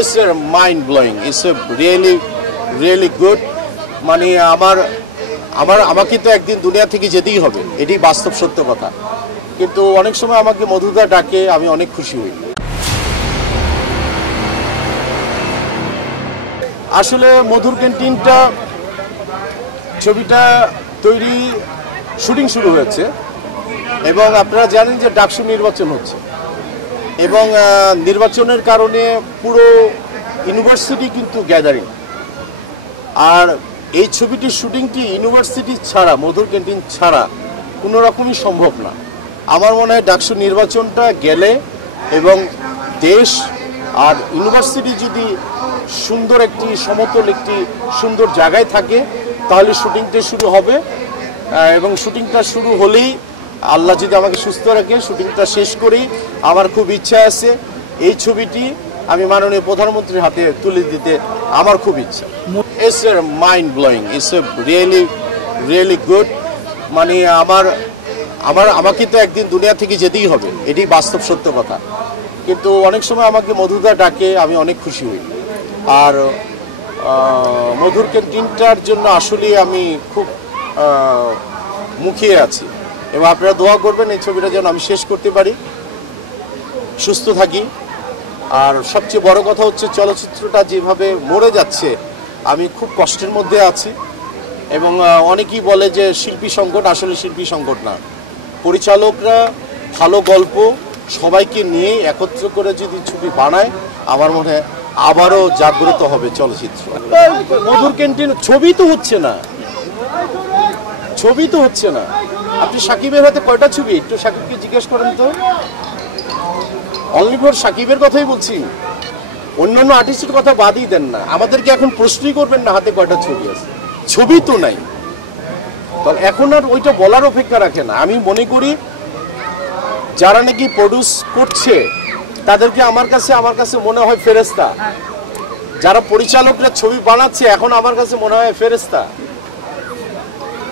It's mind blowing it's really really good মানে আমার আমার, আমাকে তো একদিন দুনিয়া থেকে যেতেই হবে। এটি বাস্তব সত্য কথা। কিন্তু অনেক সময় আমাকে মধুদা ডাকে, আমি অনেক খুশি হই। আসলে মধুর ক্যান্টিনটা, ছবিটা তৈরি, শুটিং শুরু হয়েছে। এবং আপনারা জানেন যে ডাকসু নির্বাচন হচ্ছে। এবং নির্বাচনের কারণে পুরো ইউনিভার্সিটি কিন্তু গ্যাদারিং। আর এই ছবিটির শুটিংটি ইউনিভার্সিটি ছাড়া, মধুর ক্যান্টিন ছাড়া কোনো রকমই সম্ভব না। আমার মনে হয় ডাকসু নির্বাচনটা গেলে এবং দেশ আর ইউনিভার্সিটি যদি সুন্দর একটি, সমতল একটি, সুন্দর জায়গায় থাকে, তাহলে শুটিংটা শুরু হবে। এবং শুটিংটা শুরু হলেই আল্লাহ যদি আমাকে সুস্থ রাখে, শুটিংটা শেষ করি, আমার খুব ইচ্ছা আছে এই ছবিটি আমি মাননীয় প্রধানমন্ত্রীর হাতে তুলে দিতে, আমার খুব ইচ্ছা। It's mind blowing it's really really good মানে আমার আমার, আমাকে তো একদিন দুনিয়া থেকে যেতেই হবে এটি বাস্তব সত্য কথা। কিন্তু অনেক সময় আমাকে মধুদা ডাকে, আমি অনেক খুশি হই। আর মধুর ক্যান্টিনটার জন্য আসলে আমি খুব মুখিয়ে আছি। এবং আপনারা দোয়া করবেন এই ছবিটা যেন আমি শেষ করতে পারি। সুস্থ থাকি। আর সবচেয়ে বড় কথা হচ্ছে চলচ্চিত্রটা যেভাবে মরে যাচ্ছে, আমি খুব কষ্টের মধ্যে আছি। এবং অনেকেই বলে যে শিল্পী সংকট আসলে শিল্পী সংকট না। পরিচালকরা ভালো গল্প সবাইকে নিয়ে একত্র করে যদি ছবি বানায়, আমার মনে হয় আবারও জাগ্রত হবে চলচ্চিত্র। মধুর ক্যান্টিন, ছবি তো হচ্ছে না। ছবি তো হচ্ছে না। আপনি সাকিবের হাতে কয়টা ছবি? একটু সাকিবকে জিজ্ঞেস করেন তো। অনলি ফর সাকিবের কথাই বলছি। অন্যান্য আর্টিস্টের কথা বাদই দেন না। আমাদেরকে এখন প্রশ্নই করবেন না হাতে কয়টা ছবি আছে। ছবি তো নাই। এখন আর ওইটা বলার অপেক্ষা রাখে না। আমি মনে করি, যারা নাকি প্রডিউস করছে, তাদেরকে আমার কাছে আমার কাছে মনে হয় ফেরেস্তা যারা পরিচালকরা ছবি বানাচ্ছে, এখন আমার কাছে মনে হয় ফেরেস্তা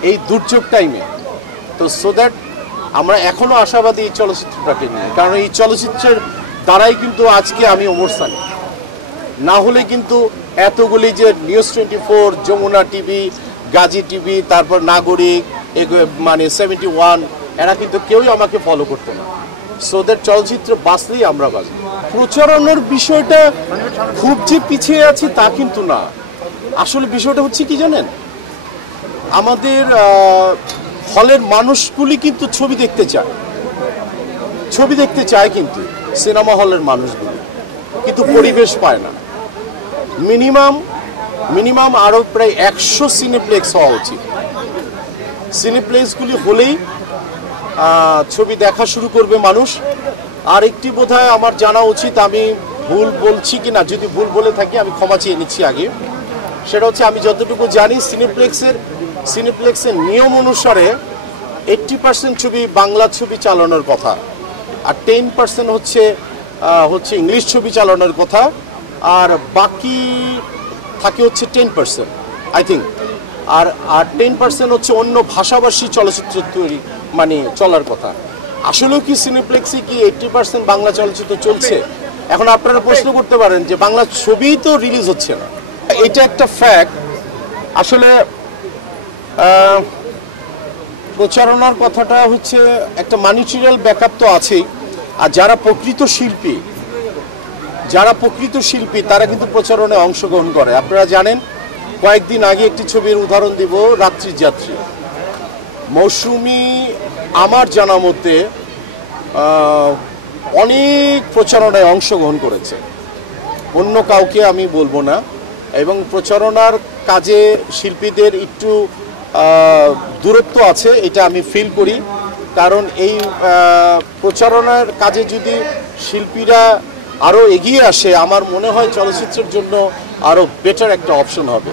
এই দুর্যোগ টাইমে তো সো দ্যাট আমরা এখনও আশাবাদী এই চলচ্চিত্রটাকে নিয়ে। কারণ এই চলচ্চিত্রের দ্বারাই কিন্তু আজকে আমি সানি। না হলে কিন্তু এতগুলি যে news twenty four Jamuna TV, Gazi TV, তারপর নাগরিক মানে সেভেন্টি ওয়ান এরা কিন্তু কেউই আমাকে ফলো করতো না। সো দ্যাট চলচ্চিত্র বাঁচলেই আমরা বাঁচব। প্রচারণার বিষয়টা খুব যে পিছিয়ে আছি তা কিন্তু না। আসলে বিষয়টা হচ্ছে কি জানেন? আমাদের হলের মানুষগুলি কিন্তু ছবি দেখতে চায়। ছবি দেখতে চায় কিন্তু সিনেমা হলের মানুষগুলি। কিন্তু পরিবেশ পায় না। মিনিমাম মিনিমাম আরও প্রায় একশো সিনেপ্লেক্স হওয়া উচিত। সিনেপ্লেক্সগুলি হলেই ছবি দেখা শুরু করবে মানুষ। আর একটি বোধহয় আমার জানা উচিত, আমি ভুল বলছি কি না যদি ভুল বলে থাকি আমি ক্ষমা চেয়ে নিচ্ছি আগে। সেটা হচ্ছে আমি যতটুকু জানি, সিনেপ্লেক্সের সিনেপ্লেক্সের নিয়ম অনুসারে এইট্টি পার্সেন্ট ছবি বাংলা ছবি চালানোর কথা আর টেন পার্সেন্ট হচ্ছে হচ্ছে ইংলিশ ছবি চালানোর কথা আর বাকি থাকে হচ্ছে টেন পার্সেন্ট আই থিঙ্ক আর আর টেন পার্সেন্ট হচ্ছে অন্য ভাষাভাষী চলচ্চিত্র তৈরি মানে চলার কথা। আসলেও কি সিনেপ্লেক্সে কি এইটটি পার্সেন্ট বাংলা চলচ্চিত্র চলছে? এখন আপনারা প্রশ্ন করতে পারেন যে বাংলা ছবি তো রিলিজ হচ্ছে না। এটা একটা ফ্যাক্ট আসলে প্রচারণার কথাটা হচ্ছে একটা ম্যানিচুরাল ব্যাকআপ তো আছেই। আর যারা প্রকৃত শিল্পী, যারা প্রকৃত শিল্পী, তারা কিন্তু প্রচারণায় অংশগ্রহণ করে। আপনারা জানেন, কয়েকদিন আগে একটি ছবির উদাহরণ দিব রাত্রি যাত্রী। মৌসুমি আমার জানা মতে অনেক প্রচারণায় অংশগ্রহণ করেছে। অন্য কাউকে আমি বলব না। এবং প্রচারণার কাজে শিল্পীদের একটু দূরত্ব আছে, এটা আমি ফিল করি। কারণ এই প্রচারণার কাজে যদি শিল্পীরা আরও এগিয়ে আসে, আমার মনে হয় চলচ্চিত্রের জন্য আরও বেটার একটা অপশন হবে।